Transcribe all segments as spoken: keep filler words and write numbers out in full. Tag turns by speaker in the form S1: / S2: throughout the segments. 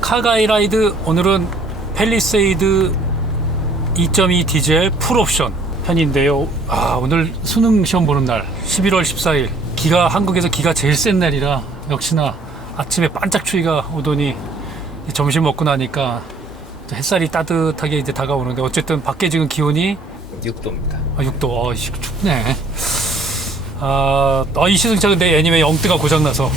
S1: 카가이라이드 오늘은 팰리세이드 이 점 이 디젤 풀옵션 편인데요. 아, 오늘 수능 시험 보는 날 십일월 십사일 기가 한국에서 기가 제일 센 날이라 역시나 아침에 반짝 추위가 오더니 점심 먹고 나니까 햇살이 따뜻하게 이제 다가오는데 어쨌든 밖에 지금 기온이
S2: 육 도입니다.
S1: 아, 육 도. 아, 춥네. 아, 아, 이 시승차 근데 애니메 영뜨가 고장나서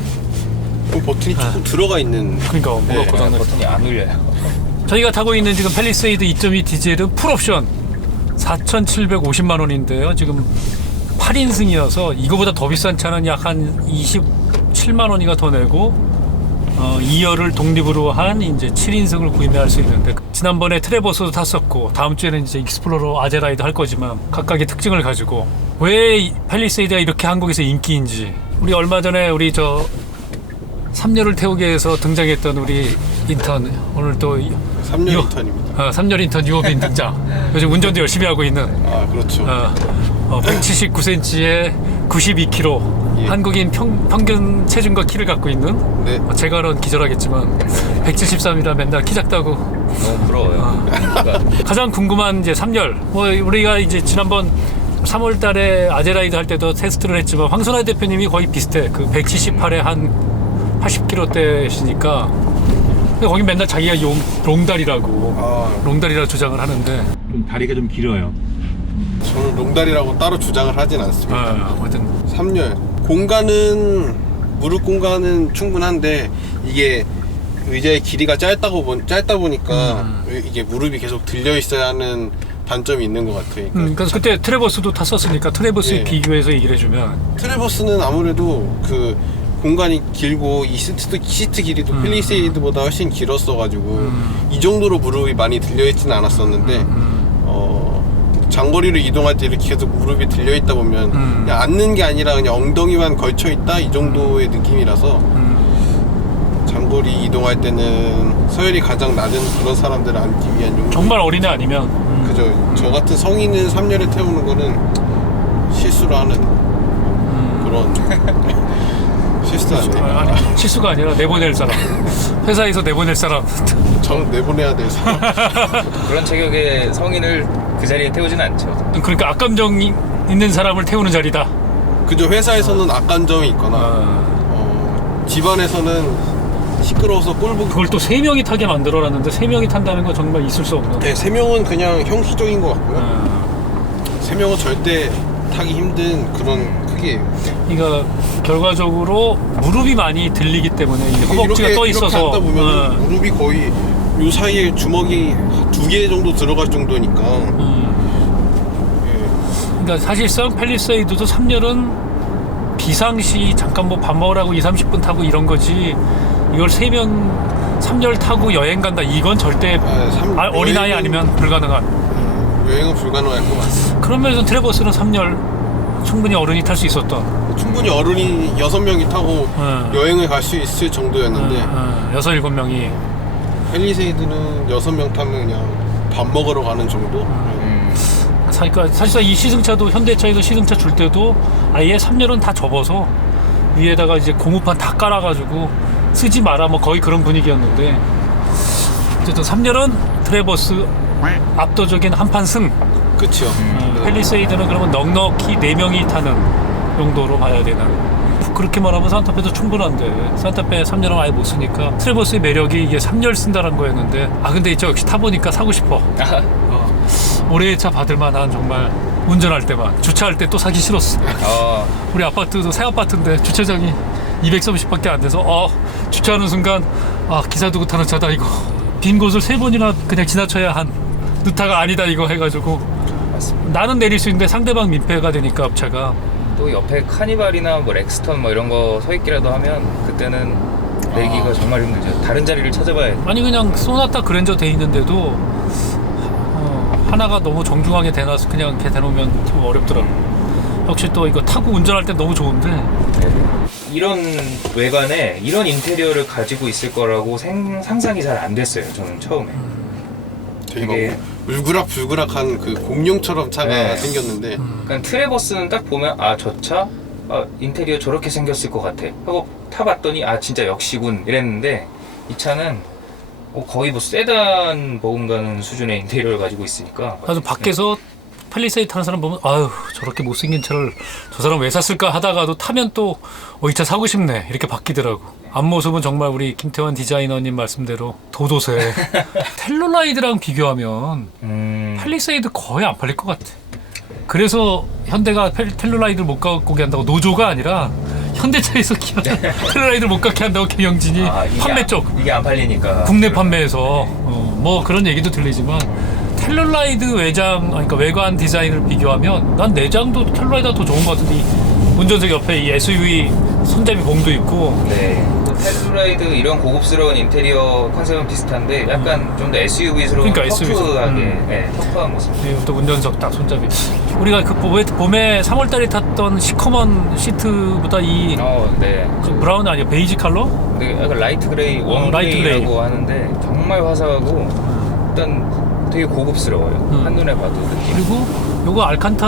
S3: 그 버튼이 조금 들어가 있는.
S1: 그러니까 뭐가
S3: 네,
S1: 고장나.
S2: 버튼이 안 울려요.
S1: 저희가 타고 있는 지금 팰리세이드 이 점 이 디젤은 풀옵션 사천칠백오십만 원인데요. 지금 팔 인승이어서 이거보다 더 비싼 차는 약 한 이십칠만 원이가 더 내고 어, 이 열을 독립으로 한 이제 칠 인승을 구매할 수 있는데, 지난번에 트레버스도 탔었고 다음 주에는 이제 익스플로러 아제라이드 할 거지만 각각의 특징을 가지고 왜 팰리세이드가 이렇게 한국에서 인기인지, 우리 얼마 전에 우리 저 삼 열을 태우게 해서 등장했던 우리 인턴, 오늘 또
S3: 삼 열 인턴입니다.
S1: 어, 삼 열 인턴 유업인 등장. 요즘 운전도 열심히 하고 있는
S3: 아, 그렇죠.
S1: 어, 어, 백칠십구 센티미터에 구십이 킬로그램
S3: 예.
S1: 한국인 평, 평균 체중과 키를 갖고 있는,
S3: 네.
S1: 어, 제가는 기절하겠지만 백칠십삼이라 맨날 키 작다고.
S2: 너무 부러워요. 그러니까
S1: 가장 궁금한 이제 삼 열, 뭐 우리가 이제 지난번 삼월 달에 아제라이드 할 때도 테스트를 했지만 황선아 대표님이 거의 비슷해. 그 백칠십팔에 한 팔십 킬로그램대시니까 거기 맨날 자기가 용, 롱다리라고
S3: 아,
S1: 롱다리라 주장을 하는데,
S4: 좀 다리가 좀 길어요.
S3: 저는 롱다리라고 따로 주장을 하진 않습니다.
S1: 어, 아무튼
S3: 삼 열 공간은, 무릎 공간은 충분한데 이게 의자의 길이가 짧다고 보, 짧다 보니까
S1: 음.
S3: 이게 무릎이 계속 들려 있어야 하는 단점이 있는 것 같아요.
S1: 음, 그러니까 그때 트레버스도 탔었으니까 트레버스에
S3: 예.
S1: 비교해서 얘기를 해주면,
S3: 트레버스는 아무래도 그 공간이 길고 이 시트, 시트 길이도
S1: 음.
S3: 팰리세이드보다 훨씬 길었어가지고
S1: 음.
S3: 이 정도로 무릎이 많이 들려있지는 않았었는데
S1: 음,
S3: 어, 장거리를 이동할 때 이렇게 계속 무릎이 들려있다 보면
S1: 음.
S3: 그냥 앉는 게 아니라 그냥 엉덩이만 걸쳐있다 이 정도의 느낌이라서
S1: 음,
S3: 장거리 이동할 때는 서열이 가장 낮은 그런 사람들을 앉기 위한 용도.
S1: 정말 어린애 아니면 음,
S3: 그죠. 저 같은 성인은 삼 열에 태우는 거는 실수를 하는
S1: 음,
S3: 그런 실수 안 돼.
S1: 아, 아니, 실수가 아니라 내보낼 사람, 회사에서 내보낼 사람.
S3: 전 내보내야 돼서.
S2: 그런 체격의 성인을 그 자리에 태우진 않죠.
S1: 그러니까 악감정이 있는 사람을 태우는 자리다.
S3: 그죠. 회사에서는 악감정이 있거나
S1: 아,
S3: 어, 집안에서는 시끄러워서 꼴보기.
S1: 그걸 또 세 명이 타게 만들어놨는데 세 명이 탄다는 건 정말 있을 수 없는.
S3: 네, 세 명은 그냥 형식적인 것 같고요.
S1: 아,
S3: 세 명은 절대 타기 힘든 그런 크기예요.
S1: 그러니까 결과적으로 무릎이 많이 들리기 때문에 이제 허벅지가
S3: 이렇게,
S1: 떠 있어서
S3: 이렇게 앉다 보면
S1: 어,
S3: 무릎이 거의 요 사이에 주먹이 두 개 정도 들어갈 정도니까.
S1: 음,
S3: 예.
S1: 그러니까 사실상 팰리세이드도 삼 열은 비상시 잠깐 뭐 밥 먹으라고 이, 삼십 분 타고 이런 거지, 이걸 세 명 삼 열 타고 여행 간다 이건 절대
S3: 아, 삼-
S1: 아, 어린아이
S3: 여행은-
S1: 아니면 불가능한.
S3: 여행은 불가능할 것 같아요.
S1: 그런 면에서 트레버스는 삼 열 충분히 어른이 탈 수 있었던,
S3: 충분히 어른이 여섯 명이 타고
S1: 어.
S3: 여행을 갈 수 있을 정도였는데
S1: 어, 어, 여섯 일곱 명이.
S3: 팰리세이드는 여섯 명 타면 그냥 밥 먹으러 가는 정도?
S2: 음,
S1: 그러니까 사실상 이 시승차도 현대차에서 시승차 줄 때도 아예 삼 열은 다 접어서 위에다가 이제 고무판 다 깔아가지고 쓰지 마라 뭐 거의 그런 분위기였는데, 어쨌든 삼 열은 트레버스 압도적인 한판 승.
S3: 그쵸.
S1: 어, 팰리세이드는 그러면 넉넉히 네 명이 타는 용도로 봐야 되는. 그렇게 말하면 산타페도 충분한데 산타페 삼 열은 아예 못 쓰니까 트레버스의 매력이 이게 삼 열 쓴다는 거였는데, 아 근데 저 역시 타보니까 사고 싶어. 어, 올해의 차 받을 만한, 정말 운전할 때만, 주차할 때 또 사기 싫었어.
S2: 어,
S1: 우리 아파트도 새 아파트인데 주차장이 이백삼십밖에 안 돼서 어 주차하는 순간 아 기사 두고 타는 차다 이거, 빈 곳을 세 번이나 그냥 지나쳐야 한 느타가 아니다 이거 해가지고
S2: 맞습니다.
S1: 나는 내릴 수 있는데 상대방 민폐가 되니까 업체가.
S2: 또 옆에 카니발이나 뭐 렉스턴 뭐 이런 거 서 있기라도 하면 그때는 내기가
S3: 아.
S2: 정말 힘들죠. 다른 자리를 찾아봐야 돼.
S1: 아니 그냥 소나타 그랜저 돼 있는데도 어, 하나가 너무 정중하게 대놔서 그냥 이렇게 대놓으면 좀 어렵더라고. 역시 또 이거 타고 운전할 때 너무 좋은데.
S2: 이런 외관에 이런 인테리어를 가지고 있을 거라고 생, 상상이 잘 안 됐어요. 저는 처음에.
S3: 되게
S2: 되게-
S3: 막 울그락불그락한 그 공룡처럼 차가
S2: 네.
S3: 생겼는데
S2: 그러니까 트레버스는 딱 보면 아 저 차 아, 인테리어 저렇게 생겼을 것 같아 하고 타봤더니 아 진짜 역시군 이랬는데, 이 차는 어, 거의 뭐 세단 버금가는 수준의 인테리어를 가지고 있으니까.
S1: 나도 밖에서 팰리세이드 타는 사람 보면 아유 저렇게 못생긴 차를 저 사람 왜 샀을까 하다가도 타면 또 어, 이 차 사고 싶네 이렇게 바뀌더라고. 앞모습은 정말 우리 김태환 디자이너님 말씀대로 도도새. 텔러라이드랑 비교하면
S2: 음,
S1: 팰리세이드 거의 안 팔릴 것 같아. 그래서 현대가 펠- 텔러라이드를 못 갖게 한다고, 노조가 아니라 현대차에서 기아 텔러라이드를 못 갖게 한다고 경영진이
S2: 아, 이게
S1: 판매
S2: 안-
S1: 쪽
S2: 이게 안 팔리니까.
S1: 국내 판매에서 어, 뭐 그런 얘기도 들리지만 텔러라이드 외장, 그러니까 외관 디자인을 비교하면 난 내장도 텔러라이드가 더 좋은 것 같은데, 이 운전석 옆에 이 에스유브이 손잡이 봉도 있고.
S2: 네. 텔루라이드 이런 고급스러운 인테리어 컨셉은 비슷한데 약간 좀 더 에스유브이스러운
S1: 그러니까 에스유브이 스러운.
S2: 터프하게
S1: 음.
S2: 네, 터프한 모습.
S1: 또 운전석 딱 손잡이. 우리가 그 봄에, 봄에 삼월달에 탔던 시커먼 시트보다 이
S2: 어, 네.
S1: 그 브라운 아니야, 베이지 컬러?
S2: 근데 약간 라이트 그레이, 원
S1: 라이트
S2: 그레이라고
S1: 그레이.
S2: 하는데 정말 화사하고 일단 되게 고급스러워요.
S1: 음.
S2: 한눈에 봐도 느낌.
S1: 그리고 요거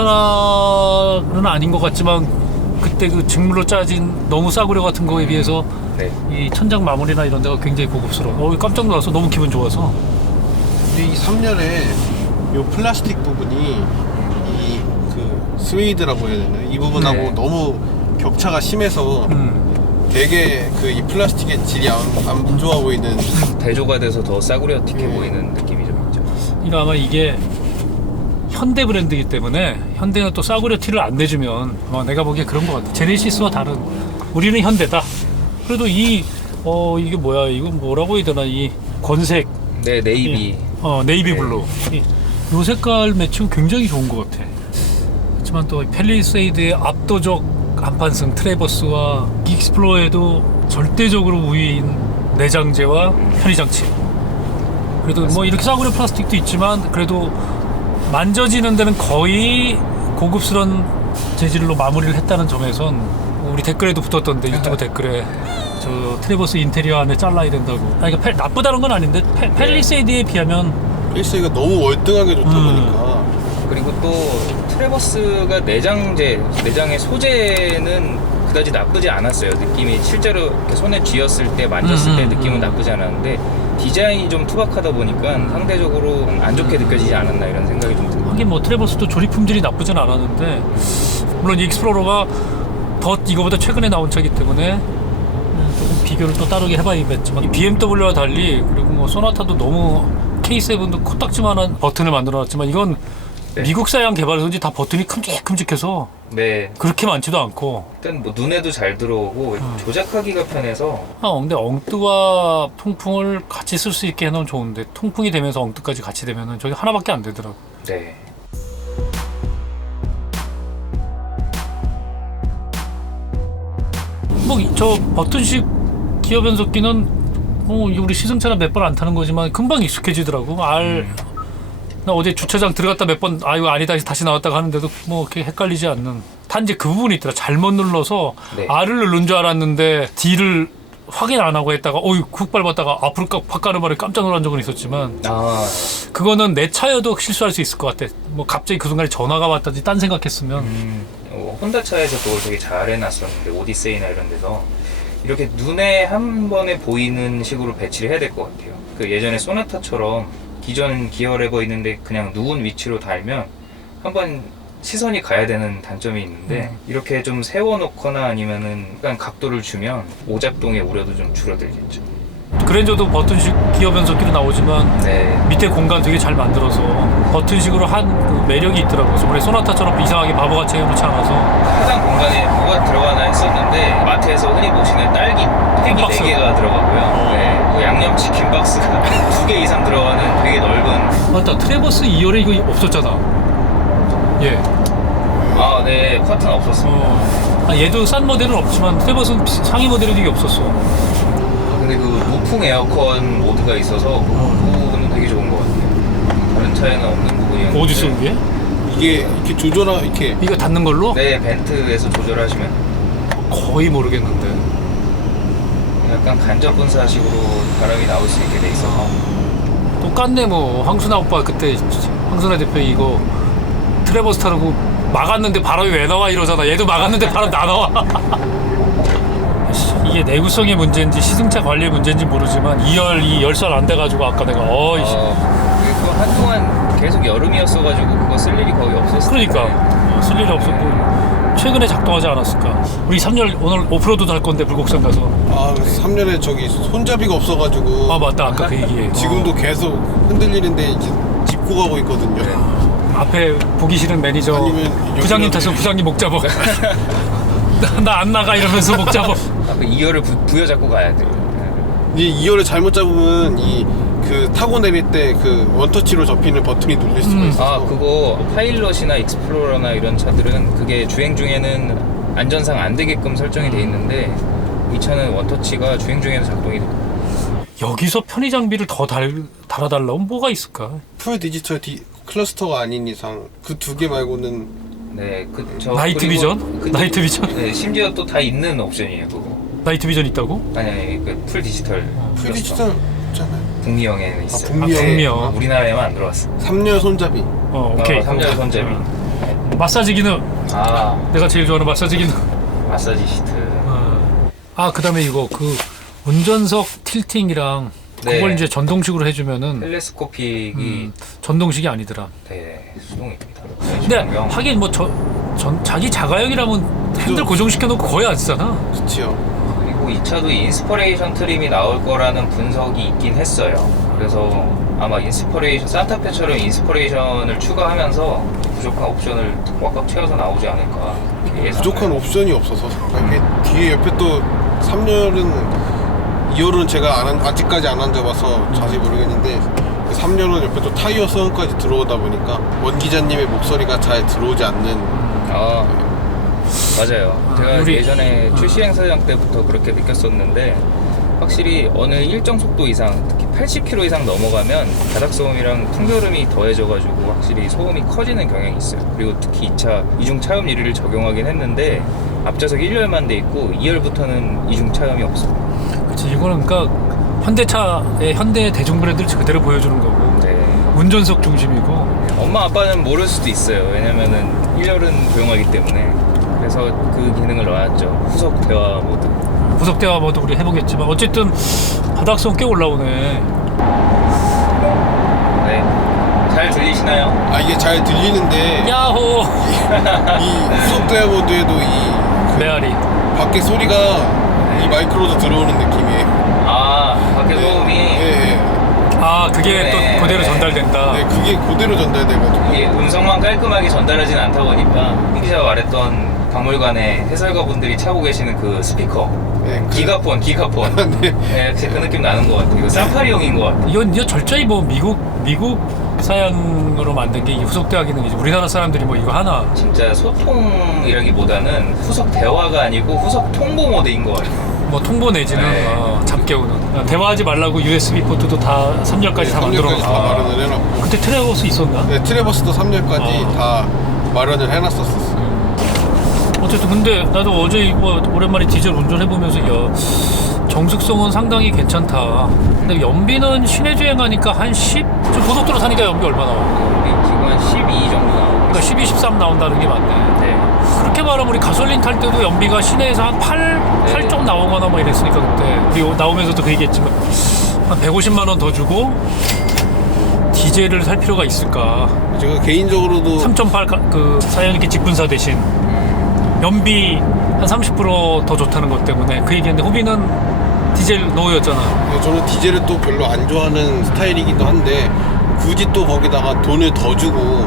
S1: 알칸타라는 아닌 것 같지만 그때 그 직물로 짜진 너무 싸구려 같은 거에 비해서
S2: 네.
S1: 이 천장 마무리나 이런 데가 굉장히 고급스러워. 어, 깜짝 놀라서 너무 기분 좋아서.
S3: 이 삼 열에 요 플라스틱 부분이 이 그 스웨이드라고 해야 되나, 이 부분하고
S2: 네.
S3: 너무 격차가 심해서
S1: 음.
S3: 되게 그 이 플라스틱의 질이 안, 안 좋아 보이는.
S2: 대조가 돼서 더 싸구려틱해
S3: 음.
S2: 보이는 느낌이 좀 있죠.
S1: 그러니까 아마 이게 현대 브랜드이기 때문에 현대는 또 싸구려 티를 안 내주면 어, 내가 보기에 그런 것 같아. 제네시스와 다른, 우리는 현대다. 그래도 이 어 이게 뭐야, 이건 뭐라고 해야 되나, 이 권색,
S2: 네, 네이비.
S1: 어 네이비
S2: 네.
S1: 블루, 이, 요 색깔 매칭 굉장히 좋은 것 같아. 하지만 또 팰리세이드의 압도적 한판승 트래버스와 익스플로어에도 절대적으로 우위인 내장재와 편의장치. 그래도 뭐 이렇게 싸구려 플라스틱도 있지만 그래도 만져지는 데는 거의 고급스러운 재질로 마무리를 했다는 점에선 우리 댓글에도 붙었던데, 유튜브 댓글에 저 트래버스 인테리어 안에 잘라야 된다고. 아니, 그러니까 패- 나쁘다는 건 아닌데 패- 팰리세이드에 비하면
S3: 페이스가 너무 월등하게 좋다
S1: 음.
S3: 보니까.
S2: 그리고 또 트래버스가 내장재, 내장의 소재는 그다지 나쁘지 않았어요. 느낌이 실제로 이렇게 손에 쥐었을 때, 만졌을
S1: 음,
S2: 때
S1: 음,
S2: 느낌은
S1: 음.
S2: 나쁘지 않았는데 디자인이 좀 투박하다 보니까 상대적으로 안 좋게 느껴지지 않았나 이런 생각이 좀 듭니다.
S1: 하긴 뭐 트래버스도 조립 품질이 나쁘진 않았는데, 물론 이 익스플로러가 더 이거보다 최근에 나온 차이기 때문에 조금 비교를 또 따르게 해봐야겠지만, 이 비엠더블유와 달리, 그리고 뭐 소나타도 너무 케이 세븐도 코딱지만한 버튼을 만들어놨지만 이건
S2: 네.
S1: 미국사양 개발해서인지 다 버튼이 큼직큼직해서
S2: 네,
S1: 그렇게 많지도 않고.
S2: 일단 뭐 눈에도 잘 들어오고
S1: 음.
S2: 조작하기가 편해서
S1: 아, 근데 엉뜨와 통풍을 같이 쓸 수 있게 해놓으면 좋은데, 통풍이 되면서 엉뜨까지 같이 되면은 저기 하나밖에 안 되더라고.
S2: 네.
S1: 뭐 저 버튼식 기어 변속기는 뭐 우리 시승차나 몇 번 안 타는 거지만 금방 익숙해지더라고. 알, 나 어제 주차장 들어갔다 몇 번 아 이거 아니다 다시 나왔다가 하는데도 뭐 이렇게 헷갈리지 않는. 단지 그 부분이 있더라. 잘못 눌러서
S2: 네.
S1: R을 누른 줄 알았는데 D를 확인 안 하고 했다가 어이 쿡 밟았다가 앞으로 팍 가는 바람에 깜짝 놀란 적은 있었지만,
S2: 아,
S1: 그거는 내 차여도 실수할 수 있을 것 같아. 뭐 갑자기 그 순간에 전화가 왔다든지 딴 생각했으면.
S2: 음, 어, 혼다 차에서 그걸 되게 잘 해놨었는데 오디세이나 이런 데서 이렇게 눈에 한 번에 보이는 식으로 배치를 해야 될 것 같아요. 그 예전에 소나타처럼 기존 기어 레버 있는데 그냥 누운 위치로 달면 한번 시선이 가야 되는 단점이 있는데
S1: 음.
S2: 이렇게 좀 세워놓거나 아니면은 약간 각도를 주면 오작동의 우려도 좀 줄어들겠죠.
S1: 그랜저도 버튼식 기어 변속기로 나오지만
S2: 네.
S1: 밑에 공간 되게 잘 만들어서 버튼식으로 한 그 매력이 있더라고요. 그래서 우리 소나타처럼 이상하게 바보같이 해놓지 않아서.
S2: 하단 공간에 뭐가 들어가나 했었는데 마트에서 흔히 보시는 딸기 팩이
S1: 박스.
S2: 네 개가 들어가고요. 네. 뭐 양념치킨 박스가 두 개 이상 들어가는 되게 넓은.
S1: 맞다, 트래버스 이 열에 이거 없었잖아. 예.
S2: 아, 네. 커튼 없었습니다.
S1: 어. 아, 얘도 싼 모델은 없지만 트래버스는 비- 상위 모델은 이게 없었어.
S2: 아, 근데 그 무풍 에어컨 모드가 있어서 그 부분은 되게 좋은 것 같아요. 다른 차에는 없는 부분이었는데.
S1: 어디 있어 이게?
S3: 이게 이렇게 조절하 이렇게
S1: 이거 닫는 걸로?
S2: 네, 벤트에서 조절하시면
S1: 거의 모르겠는데.
S2: 약간 간접 분사식으로 바람이 나올 수 있게 돼 있어서.
S1: 똑같네 뭐. 황순아 오빠 그때 황순아 대표 이거 트래버스 타라고 막았는데 바람이 왜 나와 이러잖아. 얘도 막았는데 바람 나 나와. 이게 이게 내구성의 문제인지 시승차 관리의 문제인지 모르지만 이 열 이 열 살 안 돼가지고 아까 내가 어이씨
S2: 어, 그리고 한동안 계속 여름이었어가지고 그거 쓸 일이 거의 없었어요.
S1: 그러니까 어, 쓸 일이 없었고 최근에 작동하지 않았을까. 우리 삼 열 오늘 오프로드도 할 건데 불곡산 가서.
S3: 아 삼 년에 저기 손잡이가 없어가지고
S1: 아 맞다 아까 그 얘기해.
S3: 지금도 계속 흔들리는데 이제 짚고 가고 있거든요.
S1: 어, 앞에 보기 싫은 매니저
S3: 아니면
S1: 부장님
S3: 여기라도-
S1: 타서 부장님 목 잡아. 나 안 나가 이러면서 목 잡아.
S2: 아, 그 이 열을 부, 부여잡고 가야 돼요.
S3: 이 이 열을 잘못 잡으면 이 그 타고 내릴 때 그 원터치로 접히는 버튼이 눌릴 수가
S1: 음.
S3: 있어서
S2: 아 그거 파일럿이나 익스플로러나 이런 차들은 그게 주행 중에는 안전상 안 되게끔 설정이 돼 있는데 이 차는 원터치가 주행 중에는 작동이 돼요.
S1: 여기서 편의 장비를 더 달, 달아달라면 뭐가 있을까?
S3: 풀 디지털 디, 클러스터가 아닌 이상 그 두 개 말고는
S2: 네, 그저
S1: 나이트 비전? 나이트 비전?
S2: 네, 심지어 또 다 있는 옵션이에요 그거.
S1: 나이트 비전 있다고?
S2: 아니 아니 그풀 디지털.
S3: 풀
S2: 클러스터.
S3: 디지털잖아요.
S2: 북미형에는 있어요.
S3: 북미형.
S1: 아, 북미형.
S2: 아, 우리나라에만 안 들어왔어.
S3: 삼 열 손잡이.
S1: 어 오케이.
S2: 어, 삼 열 손잡이.
S1: 마사지 기능.
S2: 아
S1: 내가 제일 좋아하는 마사지 기능.
S2: 마사지 시트.
S1: 아 그다음에 이거 그 운전석 틸팅이랑 그걸
S2: 네.
S1: 이제 전동식으로 해주면은
S2: 텔레스코픽이
S1: 음, 전동식이 아니더라.
S2: 네, 수동입니다.
S1: 근데
S2: 전경.
S1: 하긴 뭐 저, 전, 자기 자가용이라면 핸들 고정시켜놓고 거의 안 쓰잖아.
S3: 그치요.
S2: 그리고 이 차도 인스퍼레이션 트림이 나올 거라는 분석이 있긴 했어요. 그래서 아마 인스퍼레이션 산타페처럼 인스퍼레이션을 추가하면서 부족한 옵션을 꽉꽉 채워서 나오지 않을까 예상을.
S3: 부족한 옵션이 없어서 이게 뒤에 옆에 또 삼 열은 이 열은 제가 안, 한- 아직까지 안 앉아봐서 자세히 모르겠는데 삼 열은 옆에 또 타이어 소음까지 들어오다 보니까 원 기자님의 목소리가 잘 들어오지 않는.
S2: 아 맞아요.
S1: 아,
S2: 제가
S1: 우리-
S2: 예전에
S1: 아.
S2: 출시 행사장 때부터 그렇게 느꼈었는데 확실히 어느 일정 속도 이상, 특히 팔십 킬로미터 이상 넘어가면 바닥 소음이랑 풍겨름이 더해져가지고 확실히 소음이 커지는 경향이 있어요. 그리고 특히 이 차 이중 차음 유리를 적용하긴 했는데 앞좌석 일 열만 돼 있고 이 열부터는 이중 차음이 없어요.
S1: 그렇지 이거는 그러니까 현대차의 현대 대중 브랜드를 그대로 보여주는 거고
S2: 네.
S1: 운전석 중심이고.
S2: 엄마 아빠는 모를 수도 있어요. 왜냐면은 일 열은 조용하기 때문에. 그래서 그 기능을 넣어놨죠. 후속 대화 모드.
S1: 후속 대화 모드 우리 해보겠지만 어쨌든 바닥성 꽤 올라오네.
S2: 네. 잘 들리시나요?
S3: 아 이게 잘 들리는데
S1: 야호
S3: 이 후속 대화 모드에도 이
S1: 메아리.
S3: 밖에 소리가 이 마이크로도 들어오는 느낌이에요.
S2: 아, 밖에 소음이
S3: 예, 예.
S1: 아 그게
S2: 네.
S1: 또 그대로 전달된다.
S3: 네, 그게 그대로 전달돼가지고.
S2: 이게 음성만 깔끔하게 전달하진 않다 보니까 희 기자가 말했던 박물관에 해설가분들이 차고 계시는 그 스피커
S3: 네, 그-
S2: 기가폰 기가폰
S3: 네.
S2: 네, 그 느낌 나는 것 같아요. 이거 사파리용인 것 같아요.
S1: 이건 이거 철저히 뭐 미국 미국 사양으로 만든 게 이 후속 대화 기능이지. 우리나라 사람들이 뭐 이거 하나.
S2: 진짜 소통이라기보다는 후속 대화가 아니고 후속 통보 모드인 것 같아요.
S1: 뭐 통보 내지는
S2: 네.
S1: 어, 잠 깨우는. 어, 대화하지 말라고 유에스비 포트도 다 삼 열까지 다
S3: 삼 열까지 다
S1: 만들어놓고.
S3: 마련을 해놨고.
S1: 그때 트레버스 있었나?
S3: 네, 트레버스도 삼 열까지
S1: 어.
S3: 다 마련을 해놨었어.
S1: 어쨌든 근데 나도 어제 뭐 오랜만에 디젤 운전해보면서 야 정숙성은 상당히 괜찮다. 근데 연비는 시내 주행하니까 한 십? 저 고속도로 타니까 연비 얼마 나와?
S2: 우리 지금 한 십이 정도 나오고
S1: 그러니까 십이, 십삼 나온다는 게 맞네.
S2: 네.
S1: 그렇게 말하면 우리 가솔린 탈 때도 연비가 시내에서 한 팔, 팔 좀 나오거나 뭐 이랬으니까 그때 우리 나오면서도 그 얘기했지만 한 백오십만 원 더 주고 디젤을 살 필요가 있을까?
S3: 제가 개인적으로도
S1: 삼 점 팔 그 사연이렇게 직분사 대신 연비 한 삼십 퍼센트 더 좋다는 것 때문에 그 얘기했는데 호비는 디젤 노였잖아.
S3: 네, 저는 디젤을 또 별로 안 좋아하는 스타일이기도 한데 굳이 또 거기다가 돈을 더 주고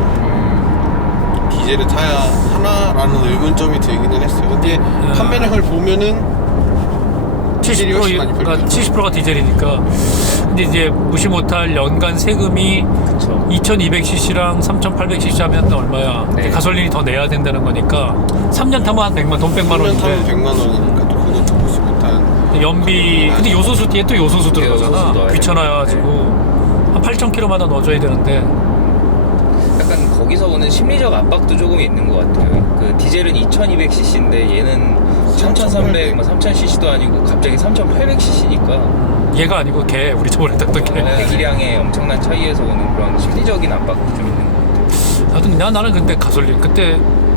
S3: 디젤을 타야 하나라는 의문점이 들기는 했어요. 근데
S1: 음.
S3: 판매량을 보면은
S1: 칠십
S3: 디젤이 훨씬 많이
S1: 퍼센트가
S3: 벌죠.
S1: 칠십 퍼센트가 디젤이니까. 근데 이제 무시 못할 연간 세금이
S2: 그쵸.
S1: 이천이백 씨씨랑 삼천팔백 씨씨 하면 얼마야?
S2: 네.
S1: 가솔린이 더 내야 된다는 거니까 삼 년 타면 한 백만 돈 백만
S3: 만 타면
S1: 원인데
S3: 백만 원이니까 또 그것도 무시 못한.
S1: 연비 근데 요소수 뒤에 또 요소수 들어가잖아.
S2: 요소수 넣어야
S1: 귀찮아가지고 한 팔천 킬로마다 넣어줘야 되는데
S2: 약간 거기서 오는 심리적 압박도 조금 있는 것 같아요. 그 디젤은 이천이백 씨씨인데 얘는 삼천삼백, 뭐 삼천 씨씨도 아니고 갑자기 삼천팔백 씨씨니까
S1: 얘가 아니고 걔 우리 저번에 탔던 걔.
S2: 배기량의 엄청난 차이에서 오는 그런 심리적인 압박도 좀 있는 것 같아요.
S1: 하여튼 나 나는 근데 가솔린 그때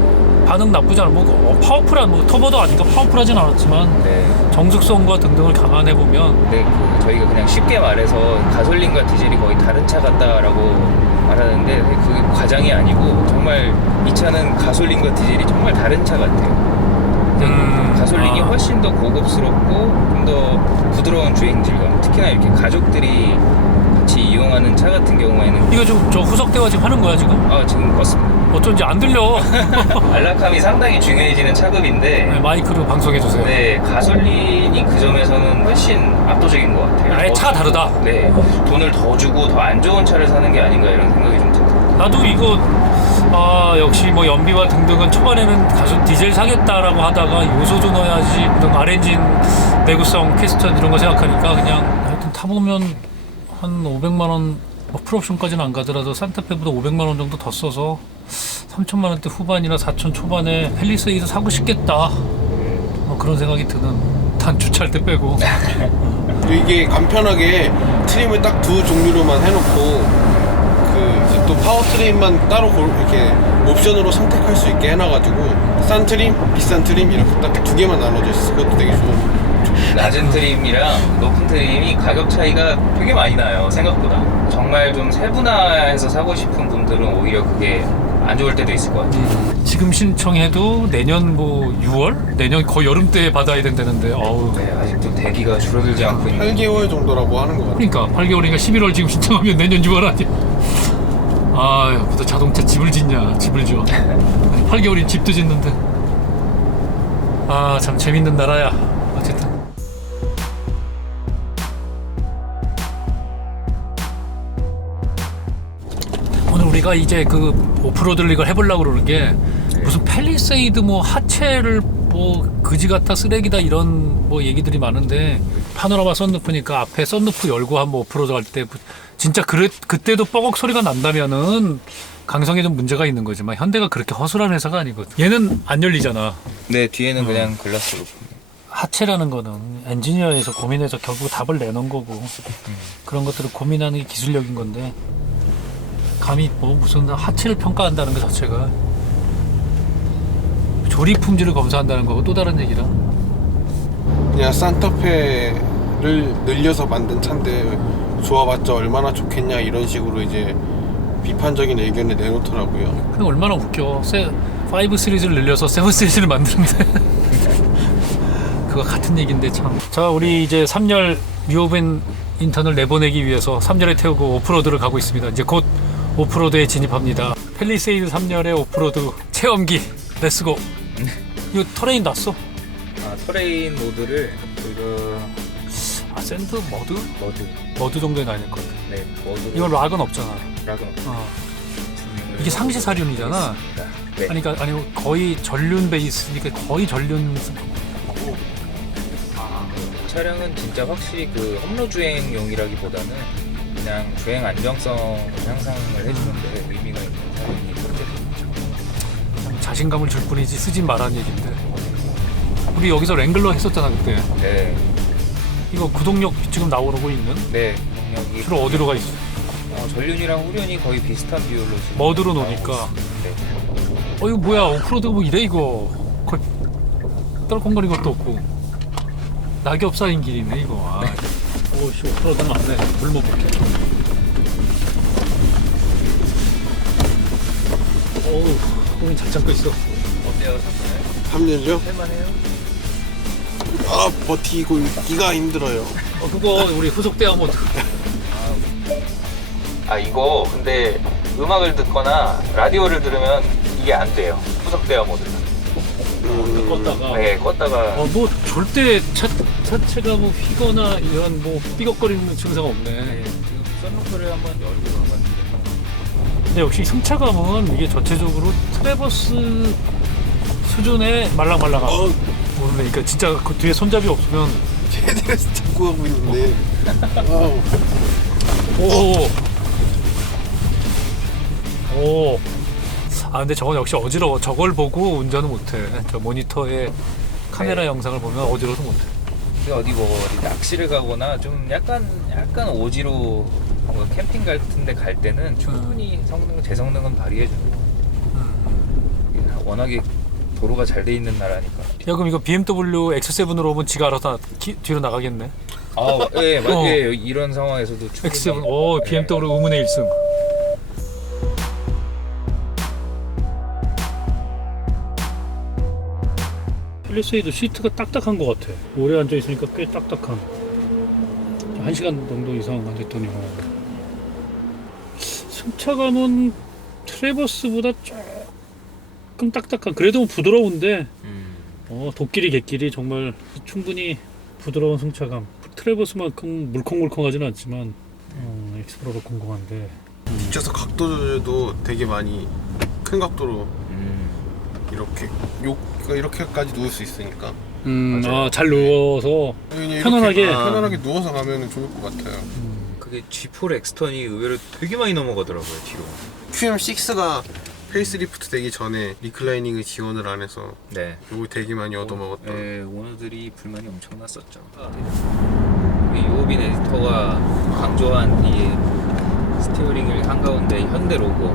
S1: 반응 나쁘지 않아. 뭐 어, 파워풀한 뭐 터보도 아니까 파워풀하진 않았지만
S2: 네.
S1: 정숙성과 등등을 감안해 보면
S2: 근데 그 저희가 그냥 쉽게 말해서 가솔린과 디젤이 거의 다른 차 같다라고 말하는데 그게 과장이 아니고 정말 이 차는 가솔린과 디젤이 정말 다른 차 같아요.
S1: 음,
S2: 가솔린이
S1: 아.
S2: 훨씬 더 고급스럽고 좀 더 부드러운 주행 질감. 특히나 이렇게 가족들이 같이 이용하는 차 같은 경우에는
S1: 이거 좀 저 후석 대화 지금 하는 거야 지금?
S2: 아 지금 그렇습니다.
S1: 어쩐지 안 들려.
S2: 안락함이 상당히 중요해지는 차급인데
S1: 네, 마이크로 방송해 주세요.
S2: 네, 가솔린이 그 점에서는 훨씬 압도적인 것 같아요.
S1: 아예 차가 다르다.
S2: 네, 돈을 더 주고 더 안 좋은 차를 사는 게 아닌가 이런 생각이 좀 듭니다.
S1: 나도 이거 아 역시 뭐 연비와 등등은 초반에는 가서 디젤 사겠다라고 하다가 요소도 넣어야지 등 아렌진 내구성 퀘스천 이런 거 생각하니까 그냥 하여튼 타보면 한 오백만 원 뭐 풀옵션까지는 안 가더라도 산타페보다 오백만 원 정도 더 써서 삼천만 원대 후반이나 사천 초반에 펠리세이드 사고 싶겠다 뭐 그런 생각이 드는 단 주차할 때 빼고.
S3: 이게 간편하게 트림을 딱 두 종류로만 해놓고 그 이제 또 파워 트림만 따로 골- 이렇게 옵션으로 선택할 수 있게 해놔가지고 싼 트림, 비싼 트림 이렇게 딱 두 개만 나눠져 있어. 그것도 되게 좋은.
S2: 낮은 트림이랑 높은 트림이 가격 차이가 되게 많이 나요. 생각보다. 정말 좀 세분화해서 사고 싶은 분들은 오히려 그게 안 좋을 때도 있을 것 같아요.
S1: 지금 신청해도 내년 뭐 유월? 내년 거의 여름 때 받아야 된다는데 어우.
S2: 네, 아직도 대기가 줄어들지 않고 있는.
S3: 팔 개월 정도라고 하는 것 같아요.
S1: 그러니까 팔 개월이니까 십일월 지금 신청하면 내년 유월 아니야. 아유, 또 자동차 집을 짓냐, 집을 줘. 팔 개월이 집도 짓는데. 아, 참 재밌는 나라야. 어쨌든. 오늘 우리가 이제 그 오프로드를 이걸 해보려고 그러는 게 무슨 팰리세이드 뭐 하체를 뭐 그지 같아 쓰레기다 이런 뭐 얘기들이 많은데 파노라마 썬루프니까 앞에 썬루프 열고 한번 오프로드 갈 때 진짜 그랬, 그때도 뻐걱 소리가 난다면은 강성에 좀 문제가 있는 거지만 현대가 그렇게 허술한 회사가 아니거든. 얘는 안 열리잖아.
S2: 네, 뒤에는 그냥 글라스로.
S1: 하체라는 거는 엔지니어에서 고민해서 결국 답을 내놓은 거고 그런 것들을 고민하는 게 기술력인 건데 감히 뭐 무슨 하체를 평가한다는 것 자체가 조립 품질을 검사한다는 거고 또 다른 얘기라.
S3: 그냥 산타페를 늘려서 만든 차인데 좋아봤자 얼마나 좋겠냐 이런 식으로 이제 비판적인 의견을 내놓더라고요.
S1: 그게 얼마나 웃겨. 세, 오 시리즈를 늘려서 칠 시리즈를 만드는데 그거 같은 얘기인데 참. 자, 우리 이제 삼 열 미오벤 인턴을 내보내기 위해서 삼 열에 태우고 오프로드를 가고 있습니다. 이제 곧 오프로드에 진입합니다. 펠리세이드 삼 열의 오프로드 체험기 렛츠고. 이거 터레인 났어?
S2: 아, 터레인 모드를 그
S1: 아, 샌드 머드?
S2: 머드.
S1: 머드 정도에 나야 될 것 같아.
S2: 네, 머드.
S1: 이건 락은 없잖아.
S2: 락은 없습니다.
S1: 어. 이게 상시 사륜이잖아.
S2: 네.
S1: 아니, 그러니까 아니 거의 전륜 베이스니까 거의 전륜.
S2: 아, 이 차량은 진짜 확실히 그 험로 주행용이라기보다는 그냥 주행 안정성을 향상을 해주는데 의미가 있는 차량이 첫째.
S1: 자신감을 줄 뿐이지 쓰진 말라는 얘긴데. 우리 여기서 랭글러 했었잖아 그때.
S2: 네,
S1: 이거 구동력 지금 나오고 있는.
S2: 네, 동력이
S1: 주로 어디로 가 있어?
S2: 어, 전륜이랑 후륜이 거의 비슷한 비율로 지금
S1: 머드로
S2: 나오고
S1: 노니까.
S2: 있습니다. 네.
S1: 어 이거 뭐야 오프로드가 뭐 이래 이거. 거의 떨컹거린 것도 없고. 낙엽 쌓인 길이네 이거. 아. 오씨 오프로드 맞네. 물 못 볼게. 어우 거긴 잘 참고 있어.
S2: 어때요,
S3: 삼 년이요?
S2: 할만해요?
S3: 아 버티고 있기가 힘들어요.
S1: 어 그거 우리 후속 대화 모드.
S2: 아, 이거 근데 음악을 듣거나 라디오를 들으면 이게 안 돼요. 후석 대화 모드가.
S3: 음,
S1: 껐다가.
S2: 네, 껐다가
S1: 어 뭐 절대 차 차체가 뭐 휘거나 이런 뭐 삐걱거리는 증상 없네.
S2: 네, 지금 썬루프를 한번 열고 한번
S1: 근데 역시 승차감은 이게 전체적으로 트래버스 수준의 말랑말랑함.
S3: 어,
S1: 모르네. 그러니까 진짜 그 뒤에 손잡이 없으면
S3: 제대로 잡고 가고 있는데. 와우.
S1: 오. 오. 아 근데 저건 역시 어지러워. 저걸 보고 운전은 못해. 저 모니터에 카메라
S2: 네.
S1: 영상을 보면 어지러워서 못해.
S2: 어디 뭐 어디 낚시를 가거나 좀 약간 약간 오지로 뭐 캠핑 같은데 갈 때는 충분히 성능 제 성능은 발휘해 주는.
S1: 음.
S2: 워낙에 도로가 잘 돼 있는 나라니까.
S1: 야 그럼 이거 비엠더블유 엑스 세븐으로 오면 지가 알아서 기, 뒤로 나가겠네.
S2: 아, 예, 맞,
S1: 어.
S2: 예, 이런 상황에서도 충분히-
S1: 엑스 세븐 오 비엠더블유 의문의 일 승. 펠리세이드 시트가 딱딱한 것 같아. 오래 앉아 있으니까 꽤 딱딱한. 한 시간 정도 이상 앉았더니 승차감은 트래버스보다 조금 딱딱한. 그래도 부드러운데
S2: 음.
S1: 어, 도끼리 개끼리 정말 충분히 부드러운 승차감. 트래버스만큼 물컹물컹하지는 않지만 어, 엑스플로러 공공한데.
S3: 뒷좌석 각도 조절도 되게 많이 큰 각도로
S2: 음.
S3: 이렇게 요 이렇게까지 누울 수 있으니까
S1: 음,
S2: 맞아요.
S1: 아, 잘 누워서
S3: 그냥 이렇게
S1: 편안하게.
S3: 편안하게 누워서 가면 좋을 것 같아요.
S2: 그게 지 폴 엑스턴이 의외로 되게 많이 넘어가더라고요, 뒤로.
S3: 큐엠 식스가 페이스리프트 되기 전에 리클라이닝을 지원을 안 해서
S2: 네.
S3: 요거 되게 많이 얻어먹었던.
S2: 예, 오너들이 불만이 엄청났었죠. 우리 유호빈 에디터가 강조한 이 스티어링을 한가운데 현대 로고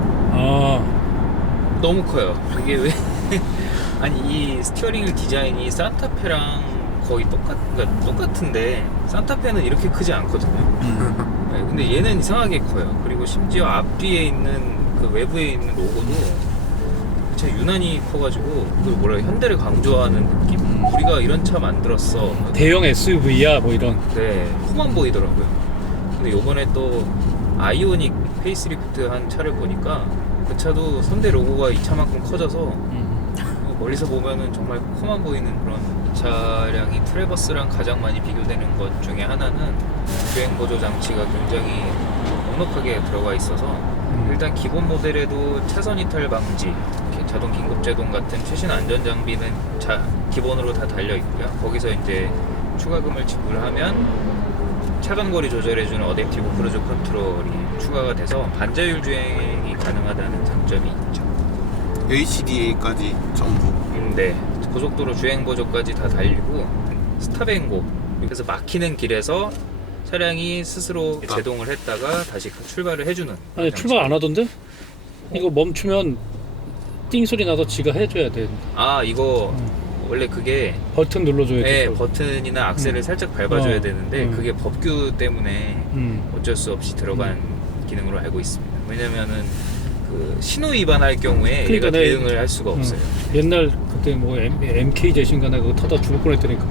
S1: 아,
S2: 너무 커요. 이게 왜 아니 이 스티어링 디자인이 산타페랑 거의 똑같 그러니까 똑같은데 산타페는 이렇게 크지 않거든요. 네, 근데 얘는 이상하게 커요. 그리고 심지어 앞뒤에 있는 그 외부에 있는 로고도 진짜 유난히 커가지고 그 뭐라 현대를 강조하는 느낌? 우리가 이런 차 만들었어.
S1: 대형 에스유브이야 뭐 이런.
S2: 네, 홈만 보이더라고요. 근데 요번에 또 아이오닉 페이스리프트 한 차를 보니까 그 차도 현대 로고가 이 차만큼 커져서
S1: 음.
S2: 멀리서 보면은 정말 콤한 보이는 그런 차량이 트래버스랑 가장 많이 비교되는 것 중에 하나는 주행 보조 장치가 굉장히 넉넉하게 들어가 있어서 일단 기본 모델에도 차선 이탈 방지, 이렇게 자동 긴급 제동 같은 최신 안전 장비는 자, 기본으로 다 달려 있고요. 거기서 이제 추가금을 지불하면 차간 거리 조절해주는 어댑티브 크루즈 컨트롤이 추가가 돼서 반자율 주행이 가능하다는 장점이 있죠.
S3: 에이치디에이까지 전부.
S2: 음, 네. 고속도로 주행 보조까지 다 달리고 스탑앤고. 그래서 막히는 길에서 차량이 스스로
S3: 아.
S2: 제동을 했다가 다시 출발을 해주는.
S1: 아니 출발 안 하던데? 이거 멈추면 띵 소리 나서 지가 해줘야 돼.
S2: 아 이거
S1: 음.
S2: 원래 그게
S1: 버튼 눌러줘야 돼.
S2: 네, 버튼이나 악셀을
S1: 음.
S2: 살짝 밟아줘야
S1: 어.
S2: 되는데
S1: 음.
S2: 그게 법규 때문에
S1: 음.
S2: 어쩔 수 없이 들어간 기능으로 알고 있습니다. 왜냐면은 그 신호 위반할 경우에
S1: 그러니까
S2: 얘가
S1: 내-
S2: 대응을 할 수가 없어요.
S1: 옛날 그때 뭐 엠케이 제신가 나 그거 타다 죽을 뻔했다니까.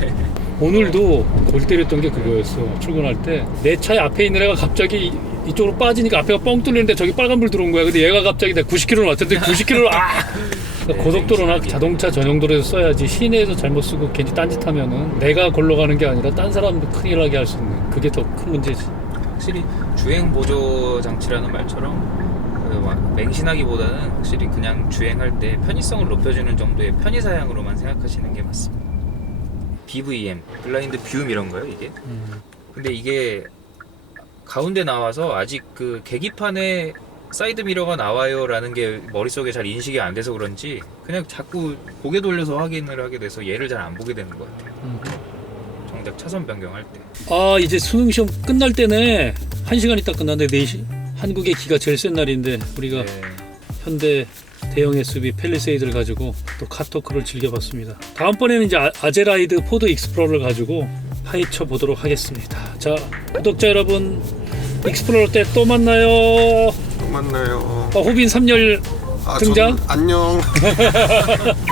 S1: 오늘도 골 때렸던 게 그거였어. 출근할 때 내 차에 앞에 있는 애가 갑자기 이쪽으로 빠지니까 앞에가 뻥 뚫리는데 저기 빨간불 들어온 거야. 근데 얘가 갑자기 내가 구십 킬로미터를 왔는데 구십 킬로미터를 아! 그러니까
S2: 네,
S1: 고속도로나
S2: 맹신하게.
S1: 자동차 전용도로에서 써야지. 시내에서 잘못 쓰고 괜히 딴짓하면은 내가 걸러가는 게 아니라 딴 사람도 큰일 나게 할 수 있는 그게 더 큰 문제지.
S2: 확실히 주행 보조 장치라는 말처럼 그 막 맹신하기보다는 확실히 그냥 주행할 때 편의성을 높여주는 정도의 편의 사양으로만 생각하시는 게 맞습니다. 비브이엠, 블라인드 뷰 이런 거요 이게.
S1: 음.
S2: 근데 이게 가운데 나와서 아직 그 계기판에 사이드 미러가 나와요라는 게 머릿속에 잘 인식이 안 돼서 그런지 그냥 자꾸 고개 돌려서 확인을 하게 돼서 얘를 잘 안 보게 되는 것 같아요.
S1: 음.
S2: 정작 차선 변경할 때.
S1: 아 이제 수능 시험 끝날 때네. 한 시간 있다 끝났는데 네 시. 한국의 기가 제일 센 날인데 우리가
S2: 네.
S1: 현대 대형 에스유브이 펠리세이드를 가지고 또 카토크를 즐겨봤습니다. 다음번에는 이제 아- 아제라이드 포드 익스플로러를 가지고 파헤쳐 보도록 하겠습니다. 자 구독자 여러분 익스플로러 때 또 만나요.
S3: 또 만나요.
S1: 어, 호빈 삼 열
S3: 아,
S1: 등장?
S3: 저는 안녕.